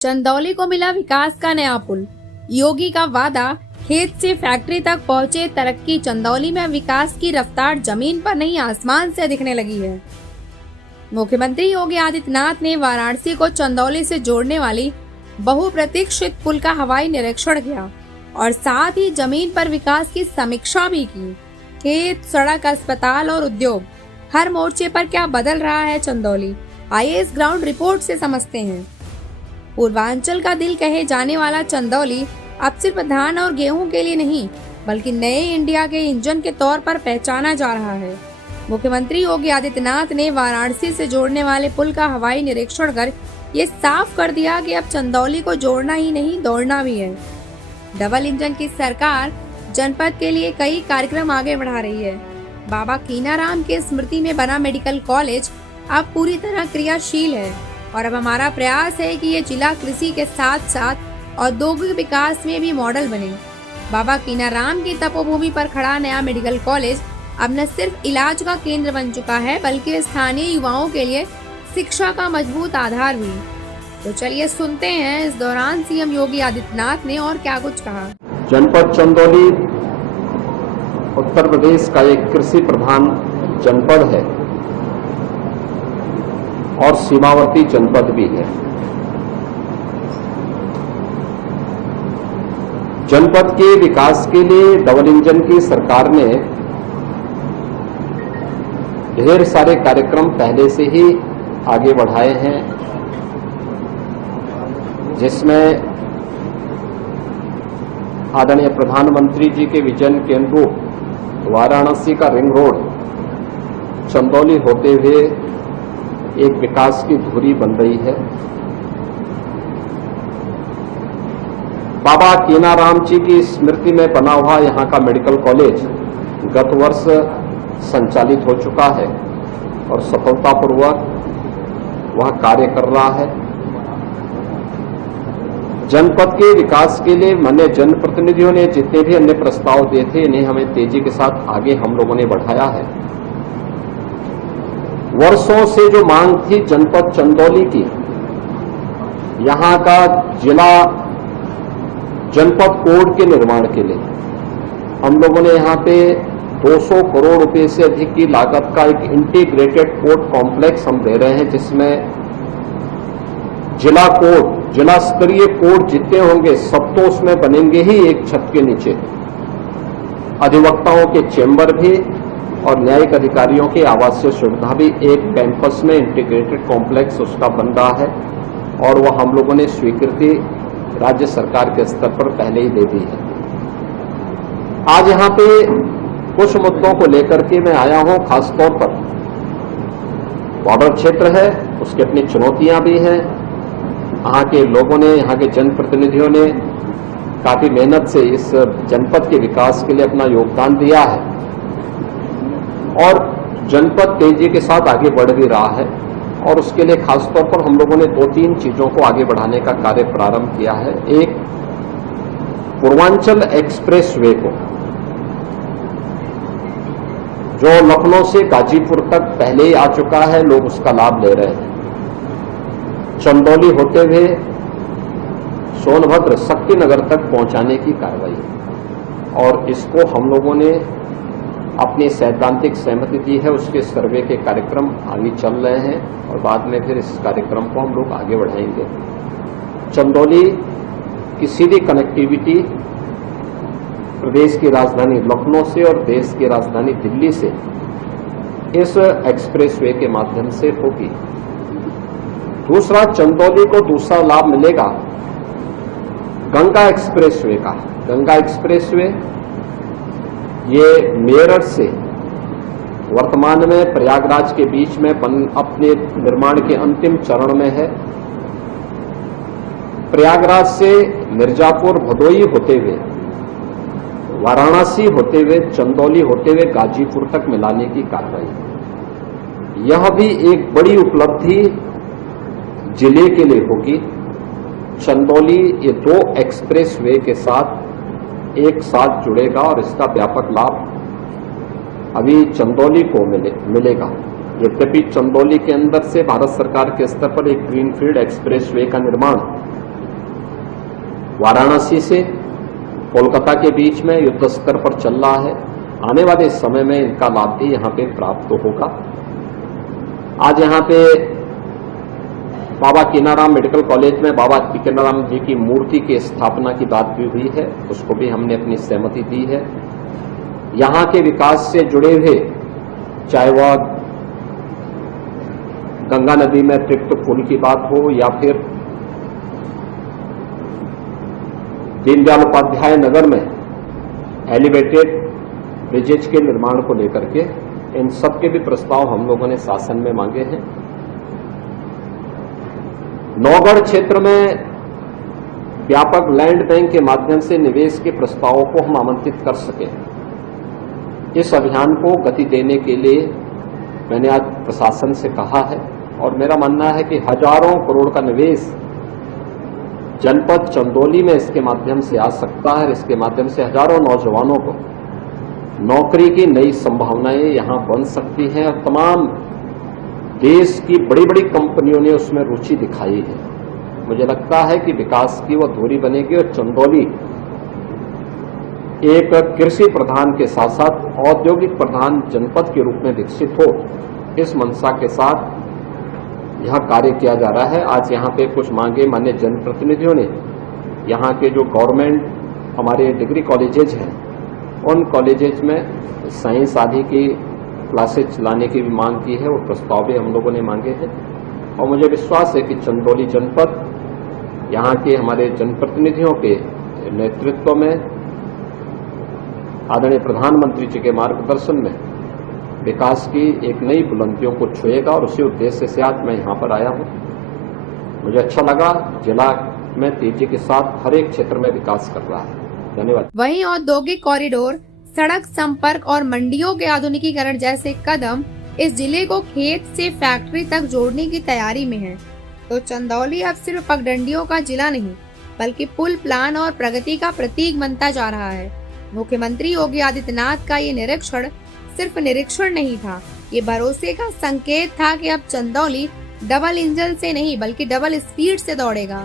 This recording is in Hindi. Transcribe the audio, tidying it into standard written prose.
चंदौली को मिला विकास का नया पुल। योगी का वादा, खेत से फैक्ट्री तक पहुंचे तरक्की। चंदौली में विकास की रफ्तार जमीन पर नहीं आसमान से दिखने लगी है। मुख्यमंत्री योगी आदित्यनाथ ने वाराणसी को चंदौली से जोड़ने वाली बहुप्रतीक्षित पुल का हवाई निरीक्षण किया और साथ ही जमीन पर विकास की समीक्षा भी की। खेत, सड़क, अस्पताल और उद्योग, हर मोर्चे पर क्या बदल रहा है चंदौली, आइए इस ग्राउंड रिपोर्ट से समझते हैं। पूर्वांचल का दिल कहे जाने वाला चंदौली अब सिर्फ धान और गेहूं के लिए नहीं, बल्कि नए इंडिया के इंजन के तौर पर पहचाना जा रहा है। मुख्यमंत्री योगी आदित्यनाथ ने वाराणसी से जोड़ने वाले पुल का हवाई निरीक्षण कर ये साफ कर दिया कि अब चंदौली को जोड़ना ही नहीं, दौड़ना भी है। डबल इंजन की सरकार जनपद के लिए कई कार्यक्रम आगे बढ़ा रही है। बाबा कीनाराम के स्मृति में बना मेडिकल कॉलेज अब पूरी तरह क्रियाशील है और अब हमारा प्रयास है कि ये जिला कृषि के साथ साथ औद्योगिक विकास में भी मॉडल बने। बाबा कीनाराम की तपोभूमि पर खड़ा नया मेडिकल कॉलेज अब न सिर्फ इलाज का केंद्र बन चुका है, बल्कि स्थानीय युवाओं के लिए शिक्षा का मजबूत आधार भी। तो चलिए सुनते हैं इस दौरान सीएम योगी आदित्यनाथ ने और क्या कुछ कहा। जनपद चंदौली उत्तर प्रदेश का एक कृषि प्रधान जनपद है और सीमावर्ती जनपद भी है। जनपद के विकास के लिए डबल इंजन की सरकार ने ढेर सारे कार्यक्रम पहले से ही आगे बढ़ाए हैं, जिसमें आदरणीय प्रधानमंत्री जी के विजन के अनुरूप वाराणसी का रिंग रोड चंदौली होते हुए एक विकास की धुरी बन रही है। बाबा कीनाराम जी की स्मृति में बना हुआ यहां का मेडिकल कॉलेज गत वर्ष संचालित हो चुका है और सफलतापूर्वक वह कार्य कर रहा है। जनपद के विकास के लिए माननीय जनप्रतिनिधियों ने जितने भी अन्य प्रस्ताव दिए थे, इन्हें हमें तेजी के साथ आगे हम लोगों ने बढ़ाया है। वर्षों से जो मांग थी जनपद चंदौली की, यहां का जिला जनपद कोड के निर्माण के लिए हम लोगों ने यहां पे 200 करोड़ रुपए से अधिक की लागत का एक इंटीग्रेटेड पोर्ट कॉम्प्लेक्स हम दे रहे हैं, जिसमें जिला कोर्ट, जिला स्तरीय कोर्ट जितने होंगे सब तो उसमें बनेंगे ही एक छत के नीचे। अधिवक्ताओं के चेंबर भी और न्यायिक अधिकारियों की आवासीय सुविधा भी एक कैंपस में इंटीग्रेटेड कॉम्प्लेक्स उसका बन रहा है और वह हम लोगों ने स्वीकृति राज्य सरकार के स्तर पर पहले ही दे दी है। आज यहां पे कुछ मुद्दों को लेकर के मैं आया हूं, खासतौर पर बॉर्डर क्षेत्र है, उसकी अपनी चुनौतियां भी हैं। यहाँ के लोगों ने, यहाँ के जनप्रतिनिधियों ने काफी मेहनत से इस जनपद के विकास के लिए अपना योगदान दिया है और जनपद तेजी के साथ आगे बढ़ भी रहा है और उसके लिए खासतौर पर हम लोगों ने 2-3 चीजों को आगे बढ़ाने का कार्य प्रारंभ किया है। एक, पूर्वांचल एक्सप्रेस वे को, जो लखनऊ से गाजीपुर तक पहले ही आ चुका है, लोग उसका लाभ ले रहे हैं। चंदौली होते हुए सोनभद्र, शक्तिनगर तक पहुंचाने की कार्रवाई और इसको हम लोगों ने अपनी सैद्धांतिक सहमति दी है। उसके सर्वे के कार्यक्रम आगे चल रहे हैं और बाद में फिर इस कार्यक्रम को हम लोग आगे बढ़ाएंगे। चंदौली की सीधी कनेक्टिविटी प्रदेश की राजधानी लखनऊ से और देश की राजधानी दिल्ली से इस एक्सप्रेसवे के माध्यम से होगी। दूसरा, चंदौली को दूसरा लाभ मिलेगा गंगा एक्सप्रेसवे का। गंगा एक्सप्रेसवे ये मेरठ से वर्तमान में प्रयागराज के बीच में अपने निर्माण के अंतिम चरण में है। प्रयागराज से मिर्जापुर, भदोई होते हुए, वाराणसी होते हुए, चंदौली होते हुए गाजीपुर तक मिलाने की कार्रवाई। यह भी एक बड़ी उपलब्धि जिले के लिए होगी। चंदौली ये 2 एक्सप्रेस वे के साथ एक साथ जुड़ेगा और इसका व्यापक लाभ अभी चंदौली को मिलेगा। यद्यपि चंदौली के अंदर से भारत सरकार के स्तर पर एक ग्रीनफील्ड एक्सप्रेस वे का निर्माण वाराणसी से कोलकाता के बीच में युद्ध स्तर पर चल रहा है। आने वाले समय में इनका लाभ भी यहाँ पे प्राप्त होगा। आज यहाँ पे बाबा कीनाराम मेडिकल कॉलेज में बाबा कीनाराम जी की मूर्ति की स्थापना की बात भी हुई है, उसको भी हमने अपनी सहमति दी है। यहाँ के विकास से जुड़े हुए, चाहे वह गंगा नदी में अतिरिक्त पुल की बात हो या फिर दीनदयाल उपाध्याय नगर में एलिवेटेड ब्रिजेज के निर्माण को लेकर के, इन सब के भी प्रस्ताव हम लोगों ने शासन में मांगे हैं। नौगढ़ क्षेत्र में व्यापक लैंड बैंक के माध्यम से निवेश के प्रस्तावों को हम आमंत्रित कर सकें, इस अभियान को गति देने के लिए मैंने आज प्रशासन से कहा है और मेरा मानना है कि हजारों करोड़ का निवेश जनपद चंदौली में इसके माध्यम से आ सकता है। इसके माध्यम से हजारों नौजवानों को नौकरी की नई संभावनाएं यहां बन सकती हैं और तमाम देश की बड़ी बड़ी कंपनियों ने उसमें रुचि दिखाई है। मुझे लगता है कि विकास की वो धुरी बनेगी और चंदौली एक कृषि प्रधान के साथ साथ औद्योगिक प्रधान जनपद के रूप में विकसित हो, इस मंशा के साथ यह कार्य किया जा रहा है। आज यहाँ पे कुछ मांगे मान्य जनप्रतिनिधियों ने यहाँ के जो गवर्नमेंट हमारे डिग्री कॉलेजेज हैं, उन कॉलेजेज में साइंस आदि की क्लासेज चलाने की भी मांग की है, वो प्रस्ताव भी हम लोगों ने मांगे हैं। और मुझे विश्वास है कि चंदौली जनपद यहाँ के हमारे जनप्रतिनिधियों के नेतृत्व में आदरणीय प्रधानमंत्री जी के मार्गदर्शन में विकास की एक नई बुलंदियों को छुएगा और उसी उद्देश्य से आज मैं यहाँ पर आया हूँ। मुझे अच्छा लगा, जिला में तेजी के साथ हर एक क्षेत्र में विकास कर रहा है। धन्यवाद। वहीं औद्योगिक कॉरिडोर, सड़क संपर्क और मंडियों के आधुनिकीकरण जैसे कदम इस जिले को खेत से फैक्ट्री तक जोड़ने की तैयारी में है। तो चंदौली अब सिर्फ पगडंडियों का जिला नहीं बल्कि पुल, प्लान और प्रगति का प्रतीक बनता जा रहा है। मुख्यमंत्री योगी आदित्यनाथ का ये निरीक्षण सिर्फ निरीक्षण नहीं था, ये भरोसे का संकेत था कि अब चंदौली डबल इंजन से नहीं बल्कि डबल स्पीड से दौड़ेगा।